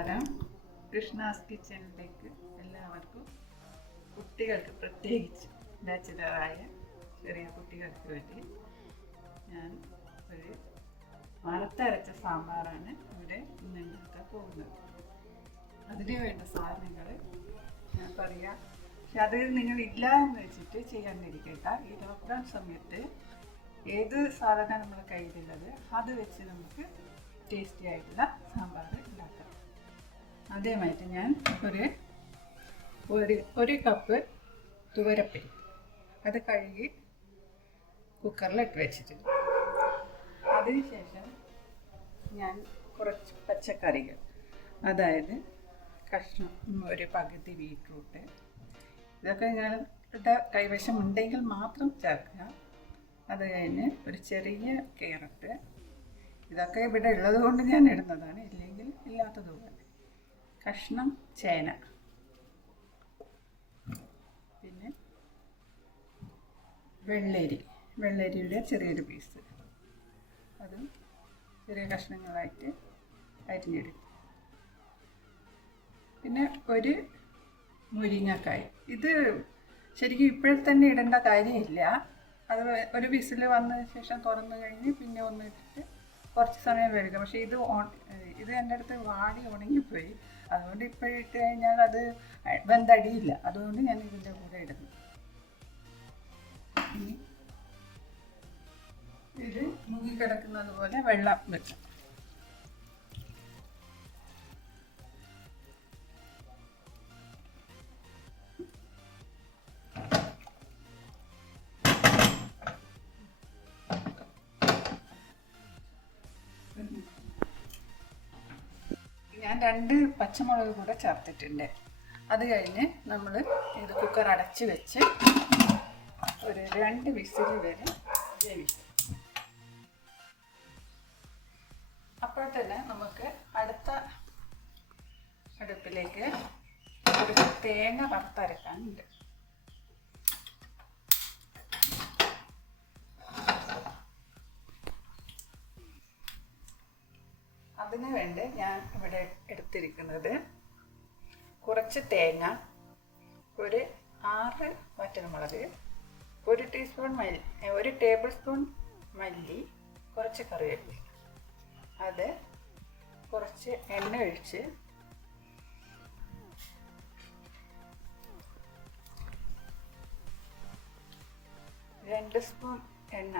നമസ്കാരം. കൃഷ്ണാസ് കിച്ചണിലേക്ക് എല്ലാവർക്കും, കുട്ടികൾക്ക് പ്രത്യേകിച്ച് ബാച്ചിലറായ ചെറിയ കുട്ടികൾക്ക് വേണ്ടി ഞാൻ ഒരു വറുത്തരച്ച സാമ്പാറാണ് ഇവിടെ ഇന്ന് ഉണ്ടാക്കാൻ പോകുന്നത്. അതിന് വേണ്ട സാധനങ്ങൾ ഞാൻ പറയാം. പക്ഷെ അത് നിങ്ങൾ ഇല്ല എന്ന് വെച്ചിട്ട് ചെയ്യാണ്ടിരിക്കട്ട. ഈ ലോക്ക്ഡൗൺ സമയത്ത് ഏത് സാധനം നമ്മുടെ കയ്യിലുള്ളത് അത് വെച്ച് നമുക്ക് ടേസ്റ്റി ആയിട്ടുള്ള സാമ്പാർ ഉണ്ടാക്കാം. ആദ്യമായിട്ട് ഞാൻ ഒരു കപ്പ് തുവരപ്പരി അത് കഴുകി കുക്കറിലിട്ട് വെച്ചിട്ടുണ്ട്. അതിനുശേഷം ഞാൻ കുറച്ച് പച്ചക്കറികൾ, അതായത് കഷ്ണം, ഒരു പകുതി ബീട്രൂട്ട്, ഇതൊക്കെ ഞങ്ങളുടെ കൈവശം ഉണ്ടെങ്കിൽ മാത്രം ചേർക്കുക. അത് കഴിഞ്ഞ് ഒരു ചെറിയ ക്യാരറ്റ്, ഇതൊക്കെ ഇവിടെ ഉള്ളത് കൊണ്ട് ഞാൻ ഇടുന്നതാണ്, ഇല്ലെങ്കിൽ ഇല്ലാത്തതുപോലെ. കഷ്ണം ചേന, പിന്നെ വെള്ളരിയുടെ ചെറിയൊരു പീസ്, അതും ചെറിയ കഷ്ണങ്ങളായിട്ട് അരിഞ്ഞെടുക്കും. പിന്നെ ഒരു മുരിങ്ങക്കായ്, ഇത് ശരിക്കും ഇപ്പോഴത്തന്നെ ഇടേണ്ട കാര്യമില്ല. അത് ഒരു വിസിൽ വന്നതിന് ശേഷം തുറന്നു കഴിഞ്ഞ് പിന്നെ ഒന്ന് ഇട്ടിട്ട് കുറച്ച് സമയം വരിക. പക്ഷേ ഇത് എൻ്റെ അടുത്ത് വാടി ഉണങ്ങിപ്പോയി, അതുകൊണ്ട് ഇപ്പോഴിട്ട് കഴിഞ്ഞാൽ അത് വെന്തടിയില്ല. അതുകൊണ്ട് ഞാൻ ഇതിൻ്റെ കൂടെ ഇടുന്നു. ഇനി ഇത് മുങ്ങിക്കിടക്കുന്നത് പോലെ വെള്ളം വെച്ചു. ഞാൻ 2 പച്ചമുളക് കൂടെ ചേർത്തിട്ടുണ്ട്. അത് കഴിഞ്ഞ് നമ്മൾ ഇത് കുക്കർ അടച്ച് വെച്ച് ഒരു 2 വിസിൽ വരെ വേവിക്കും. അപ്പോൾ തന്നെ നമുക്ക് അടുത്ത അടുപ്പിലേക്ക് ഒരു തേങ്ങ വറുത്തരക്കാനുണ്ട്. അതിന് വേണ്ടി ഞാൻ ഇവിടെ എടുത്തിരിക്കുന്നത് കുറച്ച് തേങ്ങ, ഒരു 6 വറ്റൽമുളക്, 1 ടേബിൾ സ്പൂൺ മല്ലി, കുറച്ച് കറിവേപ്പില, അത് കുറച്ച് എണ്ണ ഒഴിച്ച് രണ്ട് സ്പൂൺ എണ്ണ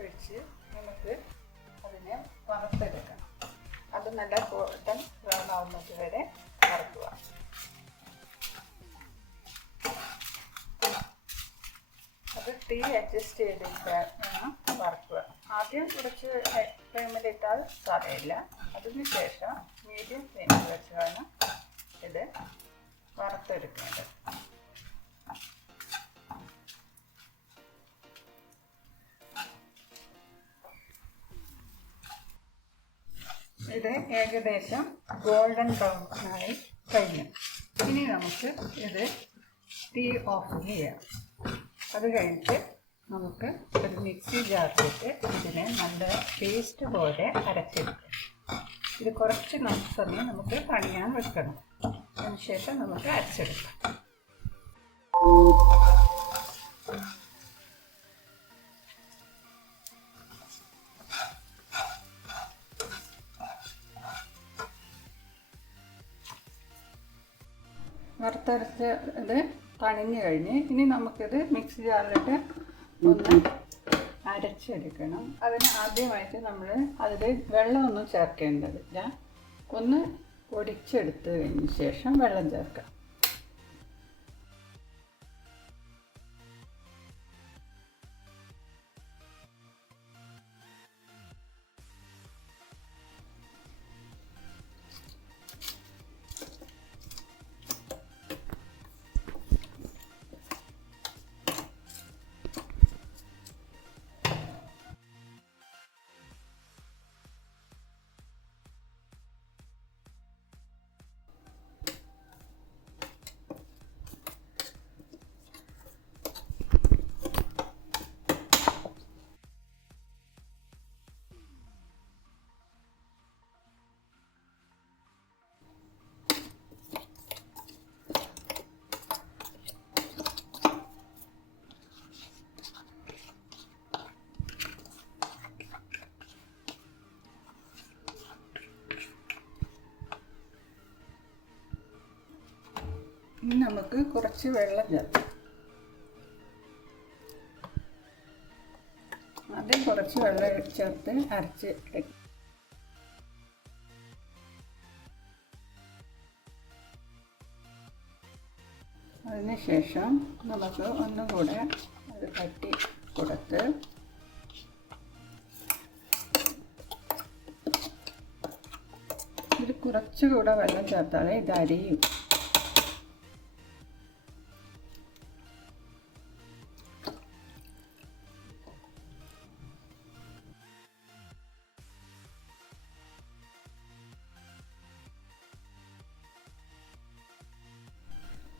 ഒഴിച്ച് നമുക്ക് അതിനെ വറുത്തെടുക്കണം. അത് നല്ല ഗോൾഡൻ ബ്രൗൺ ആവുന്നത് വരെ വറുക്കുക. അത് തീ അഡ്ജസ്റ്റ് ചെയ്തിട്ട് വേണം വറുക്കുക. ആദ്യം കുറച്ച് ഫ്ലെയിമിലിട്ടാൽ സാരമില്ല. അതിന് ശേഷം മീഡിയം ഫ്ലെയിമിൽ വെച്ച് വേണം ഇത് വറുത്തെടുക്കേണ്ടത്. ഇത് ഏകദേശം ഗോൾഡൻ ബ്രൗൺ ആയി കഴിഞ്ഞു. ഇനി നമുക്ക് ഇത് തീ ഓഫ് ചെയ്യാം. അത് കഴിഞ്ഞിട്ട് നമുക്ക് ഒരു മിക്സി ജാറിലിട്ട് ഇതിനെ നല്ല പേസ്റ്റ് പോലെ അരച്ചെടുക്കാം. ഇത് കുറച്ച് സമയം നമുക്ക് പണിയാൻ വെക്കണം. അതിനുശേഷം നമുക്ക് അരച്ചെടുക്കാം. വറുത്തരച്ച് ഇത് പണിഞ്ഞു കഴിഞ്ഞ് ഇനി നമുക്കിത് മിക്സി ജാറിലിട്ട് ഒന്ന് അരച്ചെടുക്കണം. അതിന് ആദ്യമായിട്ട് നമ്മൾ അതിൽ വെള്ളമൊന്നും ചേർക്കേണ്ടതില്ല. ഒന്ന് പൊടിച്ചെടുത്ത് കഴിഞ്ഞ ശേഷം വെള്ളം ചേർക്കാം. ഇനി നമുക്ക് കുറച്ച് വെള്ളം ചേർക്കാം. ആദ്യം കുറച്ച് വെള്ളം ചേർത്ത് അരച്ച് എടുക്കും. അതിനുശേഷം നമുക്ക് ഒന്നും കൂടെ അത് തട്ടി കൊടുത്ത് ഇത് കുറച്ചുകൂടെ വെള്ളം ചേർത്താൽ ഇത് അരിയും.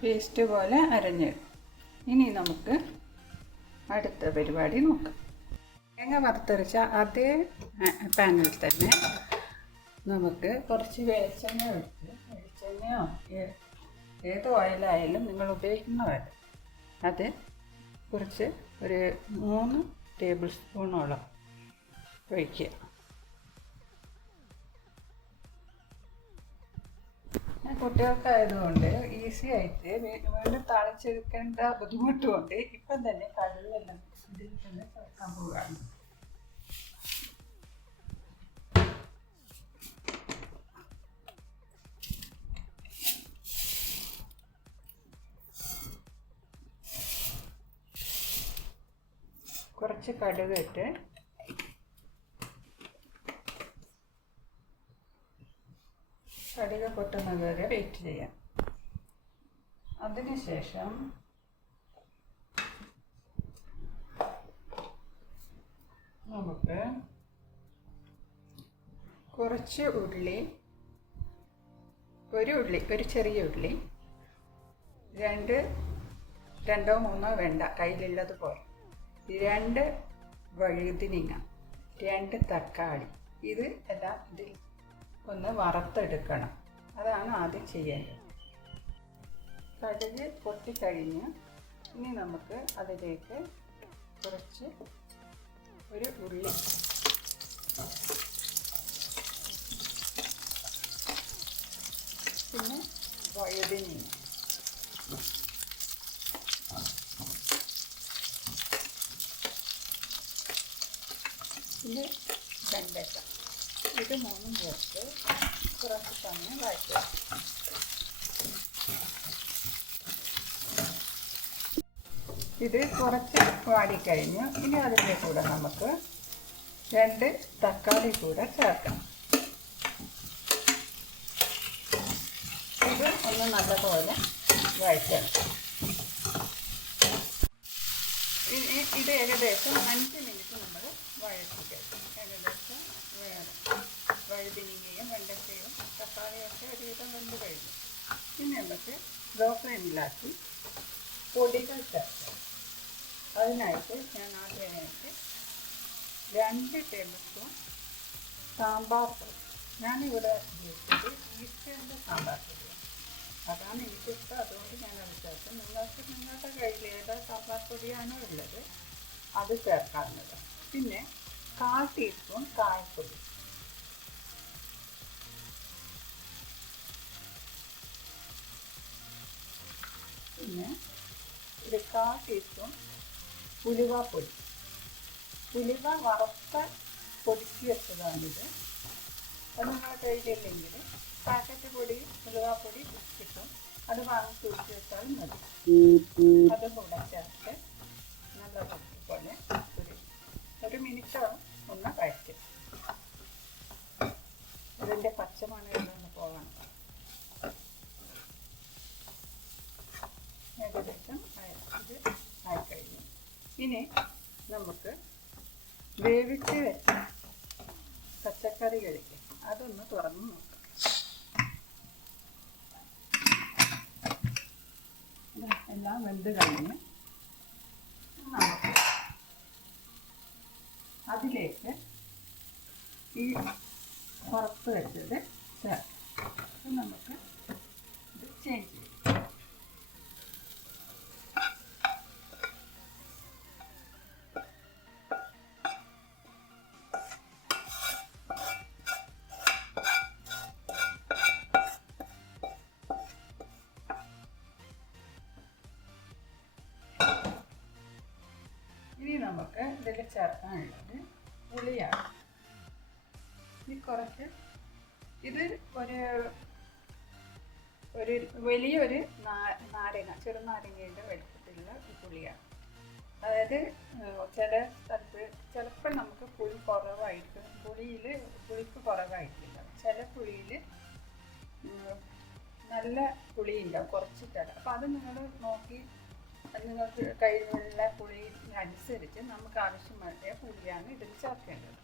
പേസ്റ്റ് പോലെ അരഞ്ഞിടും. ഇനി നമുക്ക് അടുത്ത പരിപാടി നോക്കാം. തേങ്ങ വറുത്തരച്ച അതേ പാനിൽ തന്നെ നമുക്ക് കുറച്ച് വെളിച്ചെണ്ണ ഒഴിച്ച്, വെളിച്ചെണ്ണയോ ഏത് ഓയിലായാലും നിങ്ങൾ ഉപയോഗിക്കുന്ന ഓയിൽ, അത് കുറച്ച് ഒരു 3 ടേബിൾ സ്പൂണോളം ഒഴിക്കുക. കുട്ടികൾക്കായതുകൊണ്ട് ഈസി ആയിട്ട് വീണ്ടും താളിച്ചെടുക്കേണ്ട ബുദ്ധിമുട്ടുകൊണ്ട് ഇപ്പം തന്നെ കടുകെല്ലാം ഇതിൽ തന്നെ ചേർക്കാൻ പോവുകയാണ്. കുറച്ച് കടുക് ഇട്ട് കടുക് പൊട്ടുന്നത് വരെ വെയിറ്റ് ചെയ്യാം. അതിനുശേഷം നമുക്ക് കുറച്ച് ഉള്ളി, ഒരു ചെറിയ ഉള്ളി, രണ്ടോ മൂന്നോ വെണ്ട കയ്യിലുള്ളതുപോലെ, 2 വഴുതിനിങ്ങ, 2 തക്കാളി, ഇത് എല്ലാം ഇതിൽ ഒന്ന് വറുത്തെടുക്കണം. അതാണ് ആദ്യം ചെയ്യേണ്ടത്. കടുക് പൊട്ടിക്കഴിഞ്ഞ് ഇനി നമുക്ക് അതിലേക്ക് കുറച്ച് ഒരു ഉള്ളി, പിന്നെ വഴുതിനിങ്ങ, പിന്നെ വെണ്ടയ്ക്ക, ഇത് 3 ചേർത്ത് കുറച്ച് സമയം വഴറ്റുക. ഇത് കുറച്ച് വാടിക്കഴിഞ്ഞ് ഇനി അതിൻ്റെ കൂടെ നമുക്ക് 2 തക്കാളി കൂടെ ചേർക്കാം. ഇത് ഒന്ന് നല്ലപോലെ വഴറ്റണം. ഇത് ഏകദേശം 5 മിനിറ്റ് നമ്മൾ വഴറ്റിക്കണം. ഏകദേശം വഴുതിനിങ്ങയും വെണ്ടയ്ക്കയും തക്കാളിയൊക്കെ ഒരുവിധം വെന്ത് കഴിഞ്ഞു. ഇനി നമുക്ക് ലോ ഫ്ലെയിമിലാക്കി പൊടികൾ ചേർക്കാം. അതിനായിട്ട് ഞാൻ ആദ്യമായിട്ട് 2 ടേബിൾ സ്പൂൺ സാമ്പാർ പൊടി, ഞാനിവിടെ ഉപയോഗിച്ചത് ഈസ്റ്റേൻ്റെ സാമ്പാർ പൊടിയാണ്. അതാണ് എനിക്കിഷ്ടം, അതുകൊണ്ട് ഞാനത് ചേർത്ത്. നിങ്ങൾക്ക് നിങ്ങളുടെ കയ്യിൽ ഏതാ സാമ്പാർ പൊടിയാണോ ഉള്ളത് അത് ചേർക്കാവുന്നതാണ്. പിന്നെ 1/4 ടീസ്പൂൺ കായപ്പൊടി, പിന്നെ ഒരു 1/4 ടീസ്പൂൺ ഉലുവാപ്പൊടി. ഉലുവ വറുത്ത പൊടിച്ച് വെച്ചതാണിത്. അത് നിങ്ങളുടെ കയ്യിലില്ലെങ്കിൽ പാക്കറ്റ് പൊടി ഉലുവാപ്പൊടി കിട്ടും, അത് വാങ്ങി സൂക്ഷിച്ച് വെച്ചാൽ മതി. അതും കൂടെ ചേർത്ത് നല്ല പോലെ ഒരു മിനിറ്റോളം ഒന്ന് വഴറ്റും. ഇതിൻ്റെ പച്ചമണമൊന്ന് പോകണം. ഏകദേശം ഇത് ആയിക്കഴിഞ്ഞു. ഇനി നമുക്ക് വേവിച്ച് വെച്ച പച്ചക്കറികളില്ലേ അതൊന്ന് തുറന്ന് നോക്കാം. എല്ലാം വെന്ത് കഴിഞ്ഞ് നമുക്ക് അതിലേക്ക് ഈ പുറത്ത് വെച്ചത് ചേർക്കാം. നമുക്ക് ഇത് ചേഞ്ച് ചെയ്യാം. നമുക്ക് ഇതിൽ ചേർക്കാനുള്ളത് പുളിയാണ്. ഈ കുറച്ച് ഇത് ഒരു വലിയൊരു നാരങ്ങ, ചെറുനാരങ്ങയുടെ വലുപ്പത്തിലുള്ള പുളിയാണ്. അതായത് ചില സ്ഥലത്ത് ചിലപ്പോൾ നമുക്ക് പുളി കുറവായിരിക്കും, പുളിപ്പ് കുറവായിരിക്കില്ല. ചില പുളിയിൽ നല്ല പുളി ഉണ്ടാവും കുറച്ചിട്ടാണ്. അപ്പോൾ അത് നിങ്ങൾ നോക്കി നിങ്ങൾക്ക് കയ്യിലുള്ള പുളിനനുസരിച്ച് നമുക്ക് ആവശ്യമായ പുളിയാണ് ഇതിൽ ചേർക്കേണ്ടത്.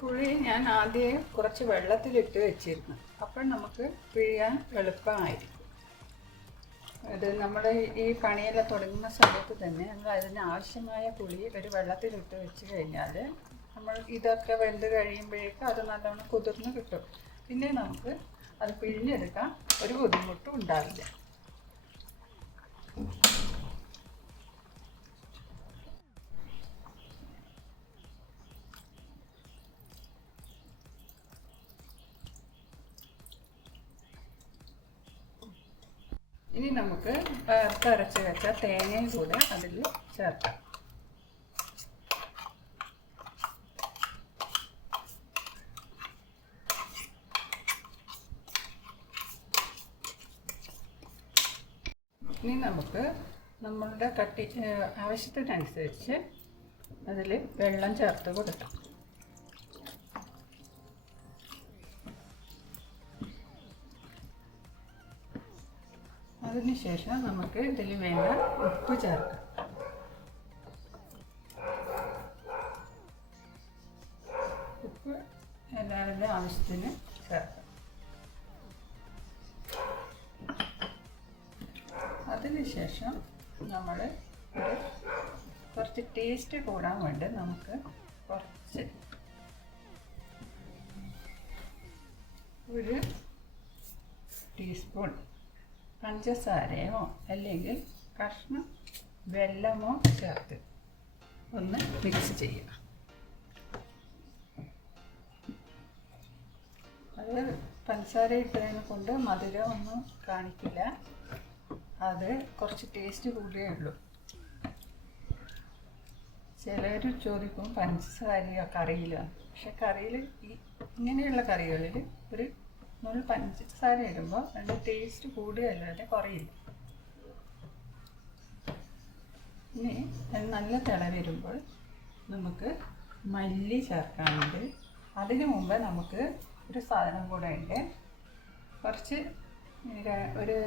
പുളി ഞാൻ ആദ്യം കുറച്ച് വെള്ളത്തിലിട്ട് വെച്ചിരുന്നു. അപ്പോൾ നമുക്ക് പിഴിയാൻ എളുപ്പമായിരിക്കും. അത് നമ്മൾ ഈ പണിയെല്ലാം തുടങ്ങുന്ന സമയത്ത് തന്നെ നമ്മൾ അതിന് ആവശ്യമായ പുളി ഒരു വെള്ളത്തിലിട്ട് വെച്ച് കഴിഞ്ഞാൽ നമ്മൾ ഇതൊക്കെ വെന്ത് കഴിയുമ്പോഴേക്കും അത് നല്ലോണം കുതിർന്ന് കിട്ടും. പിന്നെ നമുക്ക് അത് പിഴിഞ്ഞെടുക്കാൻ ഒരു ബുദ്ധിമുട്ടും ഉണ്ടാവില്ല. ഇനി നമുക്ക് വറുത്തരച്ച് വെച്ച തേങ്ങയും കൂടെ അതിൽ ചേർക്കാം. ഇനി നമുക്ക് നമ്മളുടെ ആവശ്യത്തിനനുസരിച്ച് അതിൽ വെള്ളം ചേർത്ത് കൊടുക്കാം. അതിനുശേഷം നമുക്ക് ഇതിൽ വേണ്ട ഉപ്പ് ചേർക്കാം. ഉപ്പ് എല്ലാവരുടെ ആവശ്യത്തിന് ചേർക്കാം. അതിനുശേഷം നമ്മൾ കുറച്ച് ടേസ്റ്റ് കൂടാൻ വേണ്ടി നമുക്ക് കുറച്ച് ഒരു ടീസ്പൂൺ പഞ്ചസാരയോ അല്ലെങ്കിൽ കഷ്ണം വെല്ലമോ ചേർത്ത് ഒന്ന് മിക്സ് ചെയ്യുക. അത് പഞ്ചസാര ഇട്ടതിനെ കൊണ്ട് മധുരം ഒന്നും കാണിക്കില്ല, അത് കുറച്ച് ടേസ്റ്റ് കൂടിയേ ഉള്ളൂ. ചിലർ ചോദിക്കും പഞ്ചസാരയോ കറിയിലാണ്, പക്ഷെ കറിയിൽ ഇങ്ങനെയുള്ള കറികളിൽ ഒരു നമ്മൾ പഞ്ചസാര ഇടുമ്പോൾ അതിൻ്റെ ടേസ്റ്റ് കൂടുകയല്ലാതെ കുറയില്ല. ഇനി നല്ല തിള വരുമ്പോൾ നമുക്ക് മല്ലി ചേർക്കാനുണ്ട്. അതിനു മുമ്പ് നമുക്ക് ഒരു സാധനം കൂടെ ഉണ്ട്. കുറച്ച് ഒരു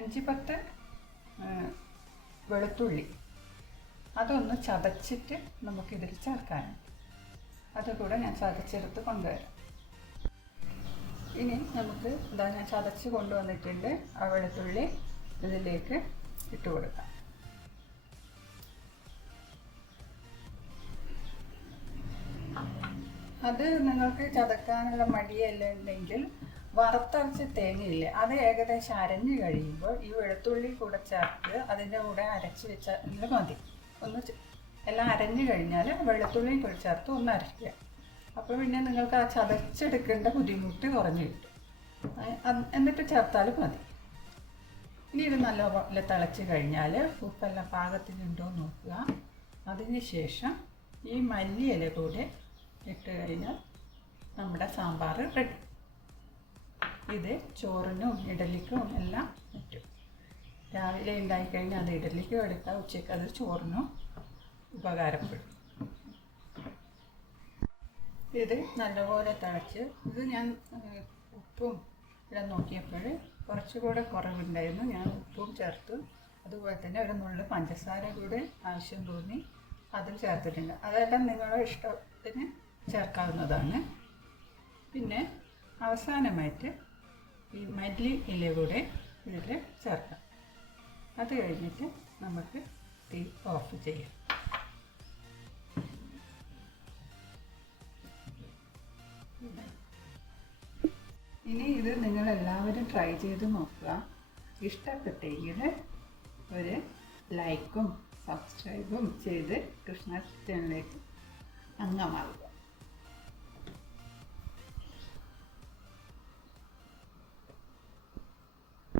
5-10 വെളുത്തുള്ളി അതൊന്ന് ചതച്ചിട്ട് നമുക്കിതിൽ ചേർക്കാനുണ്ട്. അതുകൂടെ ഞാൻ ചതച്ചെടുത്ത് കൊണ്ടുവരാം. ഇനി നമുക്ക് ഞാൻ ചതച്ച് കൊണ്ടുവന്നിട്ടുണ്ട്. ആ വെളുത്തുള്ളി ഇതിലേക്ക് ഇട്ട് കൊടുക്കാം. അത് നിങ്ങൾക്ക് ചതക്കാനുള്ള മടിയെല്ലാം ഉണ്ടെങ്കിൽ വറുത്തരച്ച തേങ്ങയില്ലേ, അത് ഏകദേശം അരഞ്ഞു കഴിയുമ്പോൾ ഈ വെളുത്തുള്ളി കൂടെ ചേർത്ത് അതിൻ്റെ കൂടെ അരച്ച് വെച്ചാൽ മതി. ഒന്ന് എല്ലാം അരഞ്ഞു കഴിഞ്ഞാൽ വെളുത്തുള്ളിയും കൂടെ ചേർത്ത് ഒന്ന് അരയ്ക്കുക. അപ്പോൾ പിന്നെ നിങ്ങൾക്ക് ആ ചതച്ചെടുക്കേണ്ട ബുദ്ധിമുട്ട് കുറഞ്ഞു കിട്ടും. എന്നിട്ട് ചേർത്താലും മതി. ഇനി ഇത് നല്ലപോലെ തിളച്ച് കഴിഞ്ഞാൽ ഉപ്പെല്ലാം പാകത്തിനുണ്ടോ നോക്കുക. അതിന് ശേഷം ഈ മല്ലിയില കൂടെ ഇട്ട് കഴിഞ്ഞാൽ നമ്മുടെ സാമ്പാർ റെഡി. ഇത് ചോറിനും ഇഡലിക്കും എല്ലാം പറ്റും. രാവിലെ ഉണ്ടായിക്കഴിഞ്ഞാൽ അത് ഇഡലിക്കും എടുക്കാം, ഉച്ചയ്ക്ക് അത് ചോറിനും ഉപകാരപ്പെടും. ഇത് നല്ലപോലെ തിളച്ച് ഇത് ഞാൻ ഉപ്പും ഇവിടെ നോക്കിയപ്പോൾ കുറച്ചുകൂടെ കുറവുണ്ടായിരുന്നു. ഞാൻ ഉപ്പും ചേർത്തു. അതുപോലെ തന്നെ ഒരു നുള്ളു പഞ്ചസാര കൂടെ ആവശ്യം തോന്നി അതും ചേർത്തിട്ടുണ്ട്. അതെല്ലാം നിങ്ങളുടെ ഇഷ്ടത്തിന് ചേർക്കാവുന്നതാണ്. പിന്നെ അവസാനമായിട്ട് ഈ മല്ലി ഇല കൂടെ ഇതിൽ ചേർക്കാം. അത് കഴിഞ്ഞിട്ട് നമുക്ക് തീ ഓഫ് ചെയ്യാം. ഇനി ഇത് നിങ്ങളെല്ലാവരും ട്രൈ ചെയ്ത് നോക്കുക. ഇഷ്ടപ്പെട്ടെങ്കിൽ ഒരു ലൈക്കും സബ്സ്ക്രൈബും ചെയ്ത് കൃഷ്ണ ചാനലിലേക്ക് അംഗമാകുക.